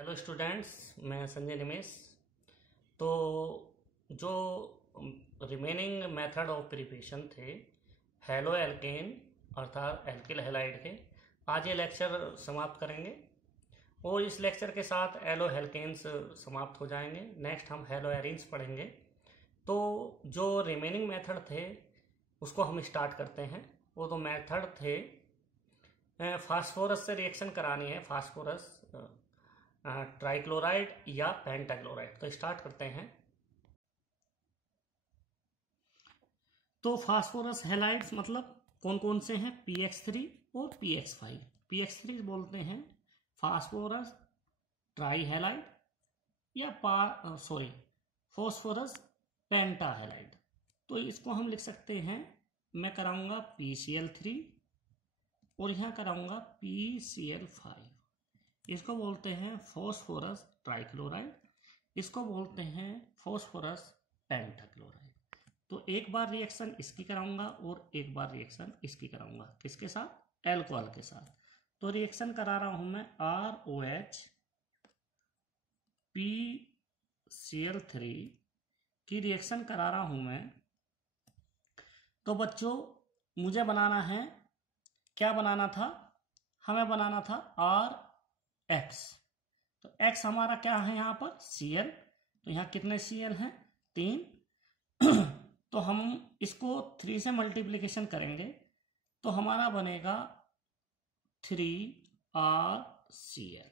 Hello students, मैं संजय निमेश। तो जो रिमेनिंग मेथड ऑफ प्रिपरेशन थे हैलो एल्केन अर्थात एल्किल हैलाइड के, आज ये लेक्चर समाप्त करेंगे और इस लेक्चर के साथ एलो हेल्केन्स समाप्त हो जाएंगे। नेक्स्ट हम हैलो एरीन्स पढ़ेंगे। तो जो रिमेनिंग मेथड थे उसको हम स्टार्ट करते हैं। वो तो मेथड थे फास्फोरस से रिएक्शन करानी है, फास्फोरस ट्राइक्लोराइड या पेंटाक्लोराइड। तो स्टार्ट करते हैं। तो फास्फोरस हैलाइड्स मतलब कौन कौन से हैं? PX3 और PX5। PX3 बोलते हैं फास्फोरस ट्राईहैलाइड या फास्फोरस पेंटाहैलाइड। तो इसको हम लिख सकते हैं, मैं कराऊंगा PCl3 और यहां कराऊंगा PCl5। इसको बोलते हैं फास्फोरस ट्राइक्लोराइड, इसको बोलते हैं फास्फोरस पेंटाक्लोराइड। तो एक बार रिएक्शन इसकी कराऊंगा और एक बार रिएक्शन इसकी कराऊंगा। किसके साथ? एल्कोहल के साथ। तो रिएक्शन करा रहा हूं मैं ROH PCl3 की रिएक्शन करा रहा हूं मैं। तो बच्चों मुझे बनाना है, क्या बनाना था? हमें बनाना था RX। तो X हमारा क्या है यहाँ पर? Cl। तो यहाँ कितने Cl हैं? 3। तो हम इसको 3 से मल्टीप्लिकेशन करेंगे तो हमारा बनेगा 3RCl।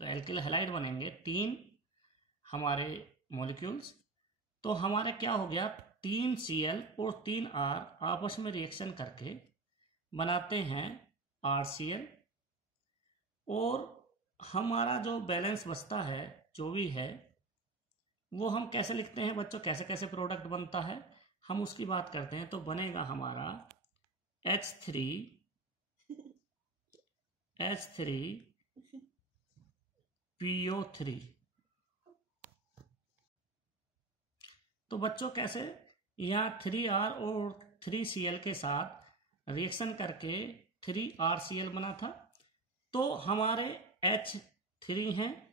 तो एल्किल हैलाइड बनेंगे 3 हमारे मॉलिक्यूल्स। तो हमारे क्या हो गया? 3Cl और 3R आपस में रिएक्शन करके बनाते हैं RCl। और हमारा जो बैलेंस बचता है, जो भी है, वो हम कैसे लिखते हैं बच्चों? कैसे कैसे प्रोडक्ट बनता है हम उसकी बात करते हैं। तो बनेगा हमारा H3PO3। तो बच्चों कैसे? यहाँ 3R और 3Cl के साथ रिएक्शन करके 3RCl बना था। तो हमारे H3 हैं,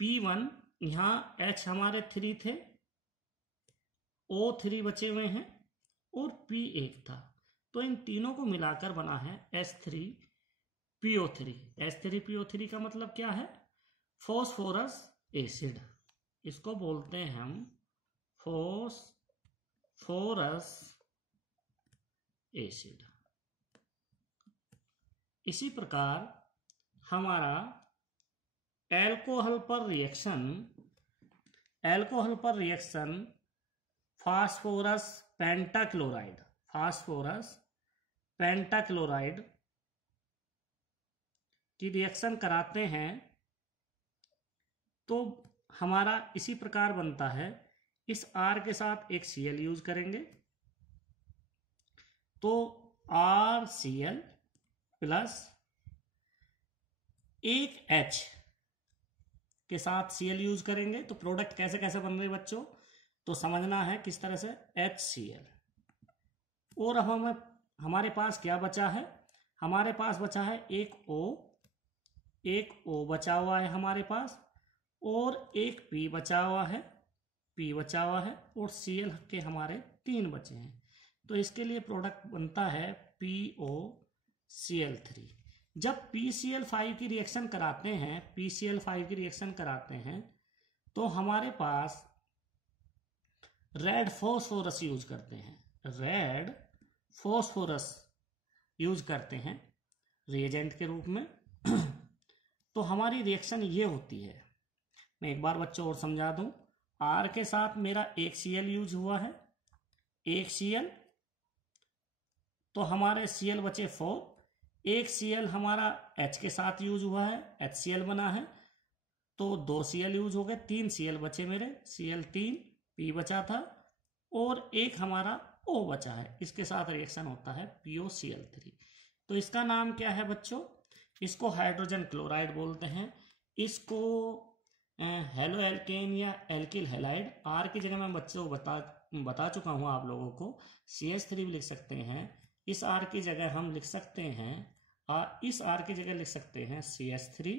P1, यहाँ H हमारे 3 थे, O3 बचे हुए हैं और P1 था। तो इन तीनों को मिलाकर बना है H3PO3। H3PO3 का मतलब क्या है? Phosphorous acid. इसको बोलते हैं हम फॉस्फोरस एसिड। इसी प्रकार हमारा एल्कोहल पर रिएक्शन फास्फोरस पेंटाक्लोराइड की रिएक्शन कराते हैं तो हमारा इसी प्रकार बनता है। इस R के साथ एक Cl यूज करेंगे तो RCl प्लस एक H के साथ Cl यूज करेंगे। तो प्रोडक्ट कैसे कैसे बन रहे बच्चों? तो समझना है किस तरह से। HCl। और अब हमारे पास क्या बचा है? हमारे पास बचा है एक O बचा हुआ है हमारे पास, और एक P बचा हुआ है, और Cl के हमारे 3 बचे हैं। तो इसके लिए प्रोडक्ट बनता है POCl3। जब PCl5 की रिएक्शन कराते हैं तो हमारे पास रेड फॉस्फोरस यूज करते हैं रिएजेंट के रूप में। तो हमारी रिएक्शन ये होती है। मैं एक बार बच्चों और समझा दूं। R के साथ मेरा एक Cl यूज हुआ है, एक Cl, तो हमारे Cl बचे 4। एक Cl हमारा H के साथ यूज हुआ है, HCl बना है, तो 2 Cl यूज हो गए, 3 Cl बचे मेरे, Cl3, P बचा था, और एक हमारा O बचा है। इसके साथ रिएक्शन होता है POCl3। तो इसका नाम क्या है बच्चों? इसको हाइड्रोजन क्लोराइड बोलते हैं। इसको हैलो एल्केन या एल्किल हैलाइड, R की जगह मैं बच्चों बता चुका हूं आप लोगों को, CH3 भी लिख सकते हैं। इस R की जगह हम लिख सकते हैं इस R की जगह लिख सकते हैं CH3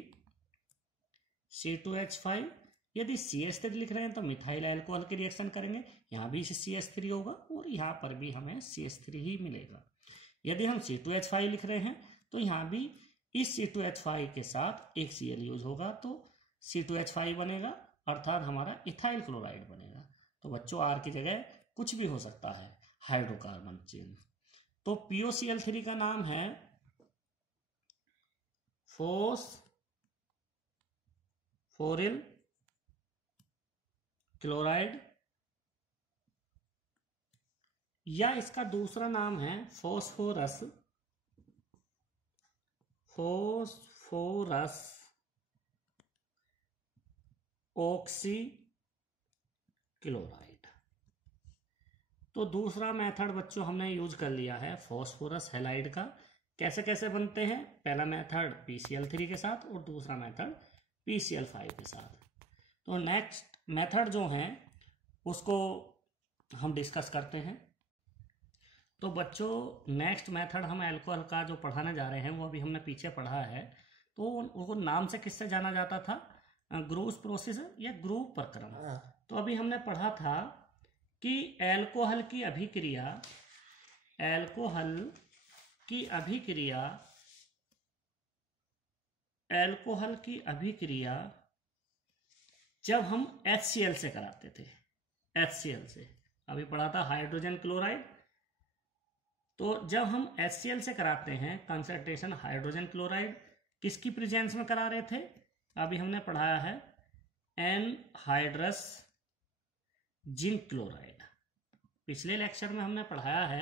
C2H5। यदि CH3 लिख रहे हैं तो मिथाइल अल्कोहल की रिएक्शन करेंगे, यहाँ भी CH3 होगा और यहाँ पर भी हमें CH3 ही मिलेगा। यदि हम C2H5 लिख रहे हैं तो यहाँ भी इस C2H5 के साथ एक Cl यूज होगा तो C2H5 बनेगा, अर्थात हमारा इथाइल क्लोराइड बनेगा। तो बच्चों R की जगह कुछ भी हो सकता है हाइड्रोकार्बन चेन। तो POCl3 का नाम है फोस्फोरिल क्लोराइड, या इसका दूसरा नाम है फोस्फोरस ऑक्सी क्लोराइड। तो दूसरा मेथड बच्चों हमने यूज कर लिया है फॉस्फोरस हैलाइड का। कैसे कैसे बनते हैं? पहला मेथड PCl3 के साथ और दूसरा मेथड PCl5 के साथ। तो नेक्स्ट मेथड जो है उसको हम डिस्कस करते हैं। तो बच्चों नेक्स्ट मेथड हम अल्कोहल का जो पढ़ाने जा रहे हैं वो अभी हमने पीछे पढ़ा है। तो उनको नाम से किससे जाना जाता था? ग्रूस प्रोसेस या ग्रुप प्रक्रम। तो अभी हमने पढ़ा था कि अल्कोहल की अभिक्रिया जब हम HCl से कराते थे, HCl से अभी पढ़ा था हाइड्रोजन क्लोराइड। तो जब हम HCl से कराते हैं कंसंट्रेशन हाइड्रोजन क्लोराइड किसकी प्रेजेंस में करा रहे थे? अभी हमने पढ़ाया है एनहाइड्रस जिंक क्लोराइड। पिछले लेक्चर में हमने पढ़ाया है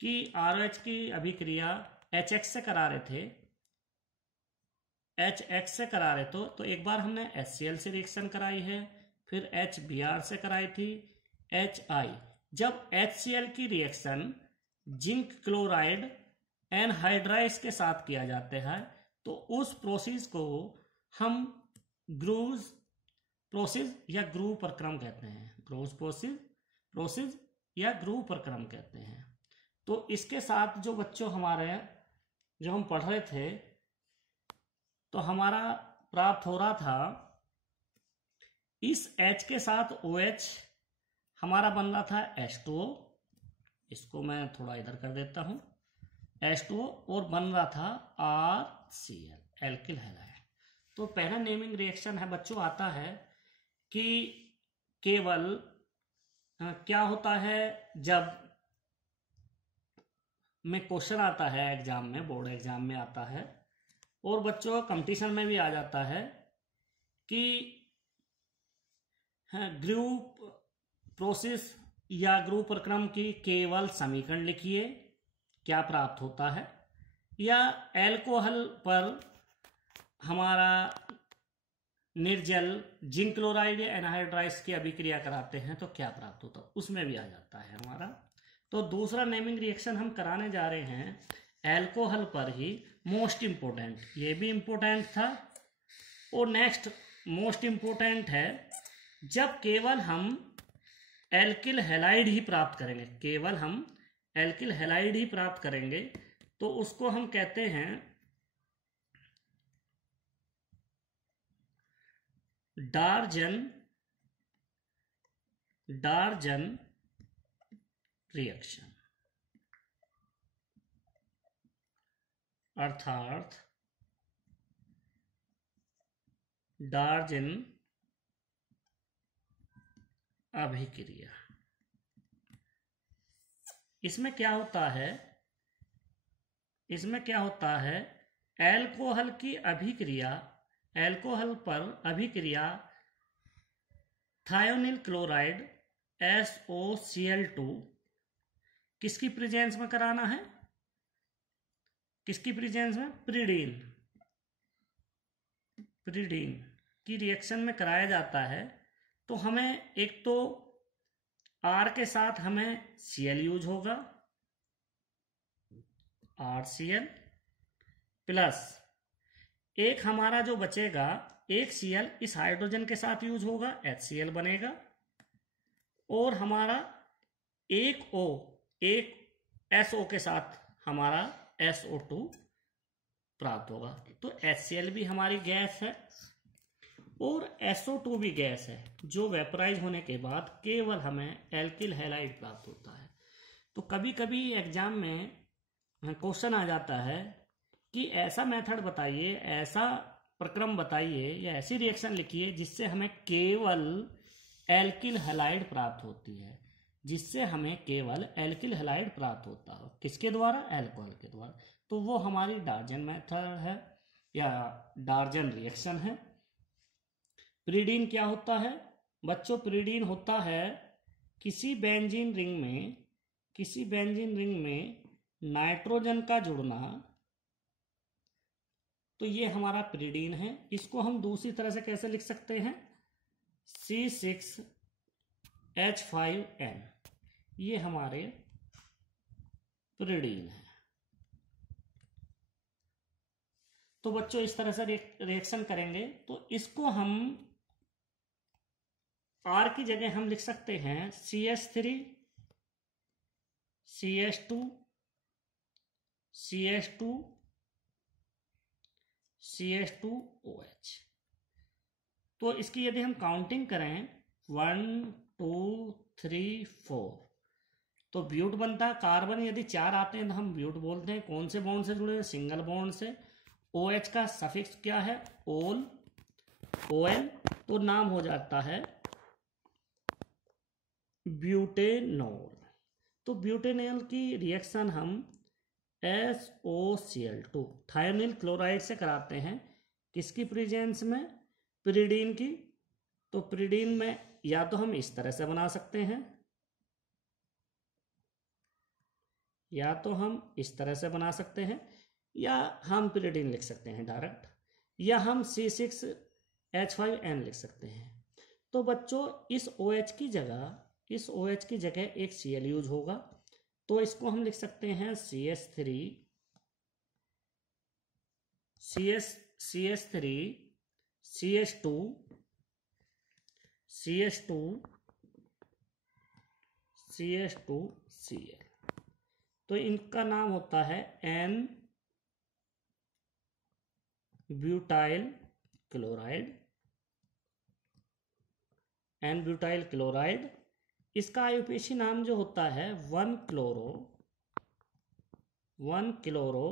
कि ROH की अभिक्रिया HX से करा रहे थे, तो एक बार हमने HCl से रिएक्शन कराई है, फिर HBr से कराई थी, HI। जब HCl की रिएक्शन जिंक क्लोराइड एनहाइड्राइस के साथ किया जाता है तो उस प्रोसेस को हम ग्रूस प्रोसेस या ग्रू प्रक्रम कहते हैं। ग्रूस प्रोसेस या ग्रू प्रक्रम कहते हैं। तो इसके साथ जो बच्चों हमारे जो हम पढ़ रहे थे तो हमारा प्राप्त हो रहा था इस H के साथ OH हमारा बन रहा था H2O, इसको मैं थोड़ा इधर कर देता हूं, H2O, और बन रहा था RCl एल्किल हैलाइड। तो पहला नेमिंग रिएक्शन है बच्चों आता है कि केवल क्या होता है जब में क्वेश्चन आता है एग्जाम में, बोर्ड एग्जाम में आता है और बच्चों कंपटीशन में भी आ जाता है कि ग्रुप प्रोसेस या ग्रुप प्रक्रम की केवल समीकरण लिखिए, क्या प्राप्त होता है, या अल्कोहल पर हमारा निर्जल जिंक क्लोराइड या एनहाइड्राइस की अभिक्रिया कराते हैं तो क्या प्राप्त होता है, उसमें भी आ जाता है हमारा। तो दूसरा नेमिंग रिएक्शन हम कराने जा रहे हैं अल्कोहल पर ही, मोस्ट इंपोर्टेंट, ये भी इंपोर्टेंट था। और नेक्स्ट मोस्ट इंपोर्टेंट है जब केवल हम एल्किल हैलाइड ही प्राप्त करेंगे, केवल हम एल्किल हैलाइड ही प्राप्त करेंगे तो उसको हम कहते हैं डार्जन रिएक्शन, अर्थात डार्जन अभिक्रिया। इसमें क्या होता है, अल्कोहल की अभिक्रिया, अल्कोहल पर अभिक्रिया थायोनिल क्लोराइड SOCl2 किसकी प्रेजेंस में कराना है? किसकी प्रेजेंस में? प्रीडीन की रिएक्शन में कराया जाता है। तो हमें एक तो R के साथ हमें Cl यूज होगा, RCl, प्लस एक हमारा जो बचेगा एक Cl इस हाइड्रोजन के साथ यूज होगा, HCl बनेगा, और हमारा एक SO के साथ हमारा SO2 प्राप्त होगा। तो HCl भी हमारी गैस है और SO2 भी गैस है, जो वेपराइज होने के बाद केवल हमें एल्किल हैलाइड प्राप्त होता है। तो कभी कभी एग्जाम में क्वेश्चन आ जाता है कि ऐसा मेथड बताइए, ऐसा प्रक्रम बताइए या ऐसी रिएक्शन लिखिए जिससे हमें केवल एल्किल हैलाइड प्राप्त होती है, जिससे हमें केवल एल्किल हैलाइड प्राप्त होता हो। किसके द्वारा? अल्कोहल के द्वारा। तो वो हमारी डार्जन मेथड है या डार्जन रिएक्शन है। पिरीडीन क्या होता है बच्चों? पिरीडीन होता है किसी बेंजीन रिंग में नाइट्रोजन का जुड़ना। तो ये हमारा पिरीडीन है। इसको हम दूसरी तरह से कैसे लिख सकते हैं? C6H5N, ये हमारे पिरीडीन है। तो बच्चों इस तरह से रिएक्शन करेंगे तो इसको हम R की जगह हम लिख सकते हैं CH3 CH2 CH2 CH2OH। तो इसकी यदि हम काउंटिंग करें 1 2 3 4, तो ब्यूट बनता है। कार्बन यदि 4 आते हैं तो हम ब्यूट बोलते हैं। कौन से बॉन्ड से जुड़े हैं? सिंगल बॉन्ड से। OH का सफिक्स क्या है? ओल, OL, तो नाम हो जाता है ब्यूटेनॉल। तो ब्यूटेनॉल की रिएक्शन हम SOCl2 थायोनिल क्लोराइड से कराते हैं। किसकी प्रेजेंस में? पिरीडीन की। तो पिरीडीन में या तो हम इस तरह से बना सकते हैं, या तो हम इस तरह से बना सकते हैं, या हम पिरीडीन लिख सकते हैं डायरेक्ट, या हम C6H5N लिख सकते हैं। तो बच्चों इस OH की जगह एक Cl यूज होगा। तो इसको हम लिख सकते हैं CH3 CH2 CH2Cl। तो इनका नाम होता है N ब्यूटाइल क्लोराइड। इसका आयुपेशी नाम जो होता है 1 क्लोरो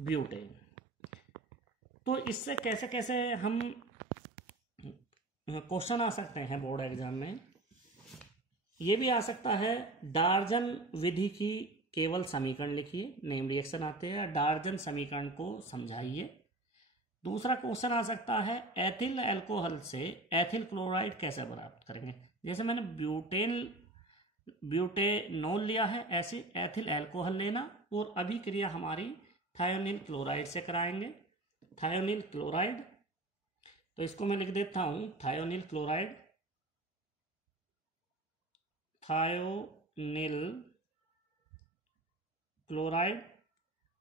ब्यूटेन। तो इससे कैसे कैसे हम क्वेश्चन आ सकते हैं बोर्ड एग्जाम में? ये भी आ सकता है डार्जन विधि की केवल समीकरण लिखिए, नेम रिएक्शन आते हैं, डार्जन समीकरण को समझाइए। दूसरा क्वेश्चन आ सकता है एथिल अल्कोहल से एथिल क्लोराइड कैसे प्राप्त करेंगे? जैसे मैंने ब्यूटेनॉल लिया है, ऐसे एथिल अल्कोहल लेना और अभिक्रिया हमारी थायोनिल क्लोराइड से कराएंगे। थायोनिल क्लोराइड, तो इसको मैं लिख देता हूं थायोनिल क्लोराइड,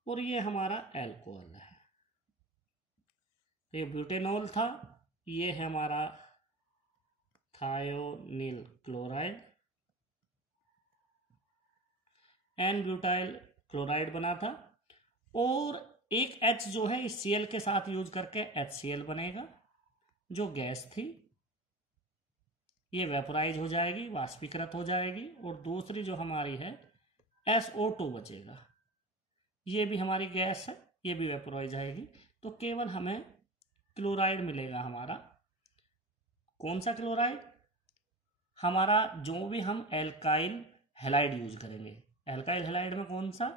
और ये हमारा अल्कोहल है। ये ब्यूटेनॉल था, ये है हमारा thionyl chloride, n butyl chloride बना था। और एक H जो है इस Cl के साथ यूज करके HCl बनेगा, जो गैस थी ये वेपोराइज हो जाएगी, वाष्पीकृत हो जाएगी। और दूसरी जो हमारी है SO2 बचेगा, ये भी हमारी गैस है, ये भी वेपोराइज जाएगी। तो केवल हमें क्लोराइड मिलेगा हमारा। कौन सा क्लोराइड? हमारा जो भी हम एल्काइल हैलाइड यूज करेंगे, एल्काइल हैलाइड में कौन सा?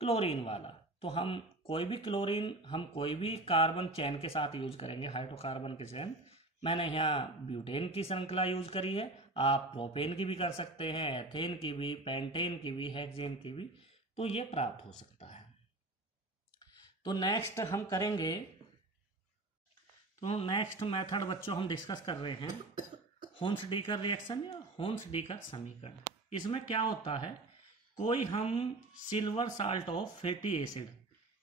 क्लोरीन वाला। तो हम कोई भी क्लोरीन हम कोई भी कार्बन चेन के साथ यूज करेंगे, हाइड्रोकार्बन के चेन। मैंने यहाँ ब्यूटेन की श्रृंखला यूज करी है, आप प्रोपेन की भी कर सकते हैं, एथेन की भी, पेंटेन की भी, हेक्सेन की भी, तो ये प्राप्त हो सकता है। तो नेक्स्ट हम करेंगे, तो नेक्स्ट मेथड बच्चों हम डिस्कस कर रहे हैं होन्स-डीकर रिएक्शन या होन्स-डीकर समीकरण। इसमें क्या होता है, कोई हम silver salt of fatty acid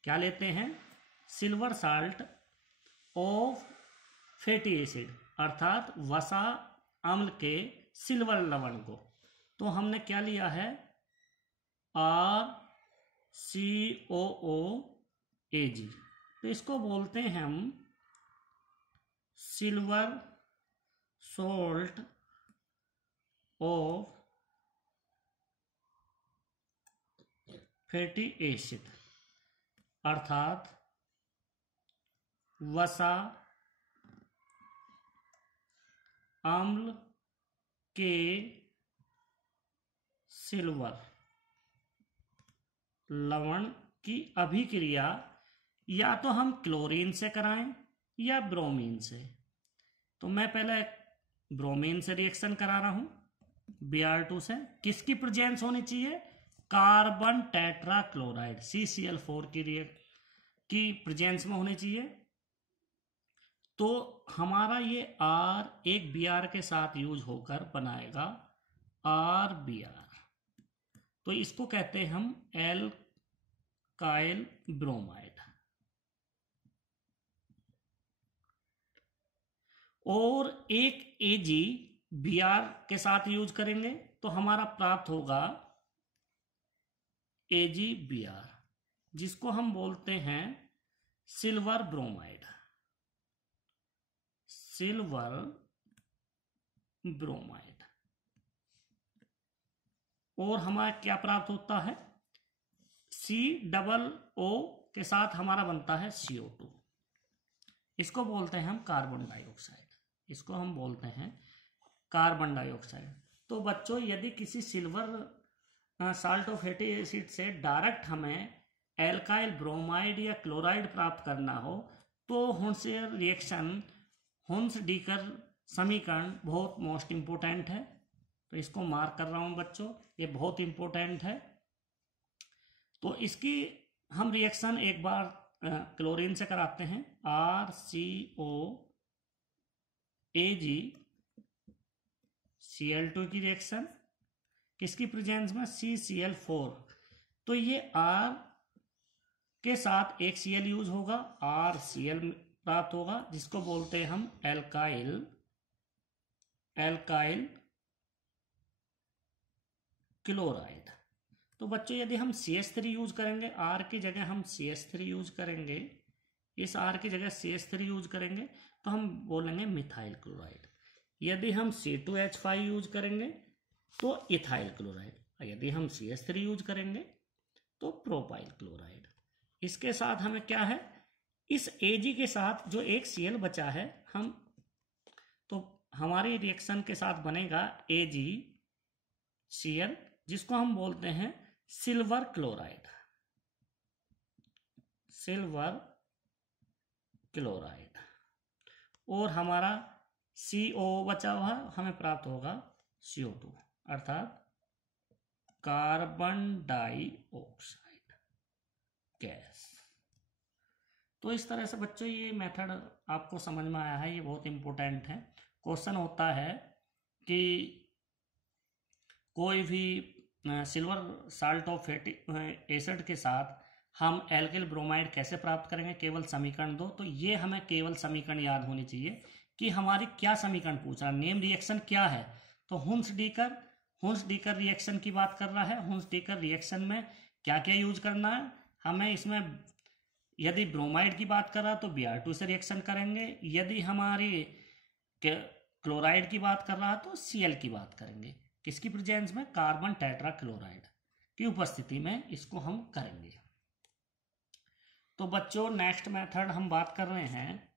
क्या लेते हैं? Silver salt of fatty acid, अर्थात वसा अम्ल के सिल्वर लवण को। तो हमने क्या लिया है, RCOOAg। तो इसको बोलते हैं हम silver salt of fatty acid, अर्थात वसा अम्ल के सिल्वर लवण की अभिक्रिया या तो हम क्लोरीन से कराएं या ब्रोमीन से। तो मैं पहले ब्रोमीन से रिएक्शन करा रहा हूं Br2 से। किसकी प्रेजेंस होनी चाहिए, कार्बन टेट्रा क्लोराइड CCl4 की प्रेजेंस में होनी चाहिए। तो हमारा ये R एक Br के साथ यूज होकर बनाएगा RBr। तो इसको कहते हैं हम एल्काइल ब्रोमाइड। और एक AgBr के साथ यूज करेंगे तो हमारा प्राप्त होगा AgBr, जिसको हम बोलते हैं सिल्वर ब्रोमाइड। Silver bromide. और हमारा क्या प्राप्त होता है, COO के साथ हमारा बनता है CO2। इसको बोलते हैं हम कार्बन डाइऑक्साइड। इसको हम बोलते हैं कार्बन डाइऑक्साइड। तो बच्चों, यदि किसी silver salt of fatty acid से डायरेक्ट हमें एल्काइल ब्रोमाइड या क्लोराइड प्राप्त करना हो तो हुन्सेर रिएक्शन, हुन्स-डीकर समीकरण बहुत मोस्ट इंपोर्टेंट है। तो इसको मार्क कर रहा हूं बच्चों, ये बहुत इंपोर्टेंट है। तो इसकी हम रिएक्शन एक बार क्लोरीन से कराते हैं, RCOAg Cl2 की रिएक्शन, किसकी प्रेजेंस में, CCl4। तो ये R के साथ एक Cl यूज होगा, RCl प्राप्त होगा, जिसको बोलते हैं हम एल्काइल क्लोराइड। तो बच्चों, यदि हम CH3 यूज करेंगे, R की जगह हम CH3 यूज करेंगे, इस R की जगह CH3 यूज करेंगे तो हम बोलेंगे मिथाइल क्लोराइड। यदि हम C2H5 यूज करेंगे तो इथाइल क्लोराइड। यदि हम CH3 यूज करेंगे तो प्रोपाइल क्लोराइड। इसके साथ हमें क्या है, इस Ag के साथ जो एक Cl बचा है, तो हमारे रिएक्शन के साथ बनेगा AgCl, जिसको हम बोलते हैं सिल्वर क्लोराइड। Silver chloride. और हमारा CO बचा हुआ हमें प्राप्त होगा CO2, अर्थात कार्बन डाइऑक्साइड गैस। तो इस तरह से बच्चों ये मेथड आपको समझ में आया है, ये बहुत इंपॉर्टेंट है। क्वेश्चन होता है कि कोई भी silver salt of fatty acid के साथ हम एल्काइल ब्रोमाइड कैसे प्राप्त करेंगे, केवल समीकरण दो। तो ये हमें केवल समीकरण याद होनी चाहिए कि हमारी क्या समीकरण पूछ रहा है, नेम रिएक्शन क्या है। तो हुन्स-डीकर रिएक्शन की बात कर रहा है। हुन्स-डीकर रिएक्शन में क्या क्या यूज करना है हमें, इसमें यदि ब्रोमाइड की बात कर रहा तो Br2 से रिएक्शन करेंगे, यदि हमारी क्लोराइड की बात कर रहा तो Cl की बात करेंगे। किसकी प्रेजेंस में, कार्बन टेट्रा क्लोराइड की उपस्थिति में इसको हम करेंगे। तो बच्चों, नेक्स्ट मेथड हम बात कर रहे हैं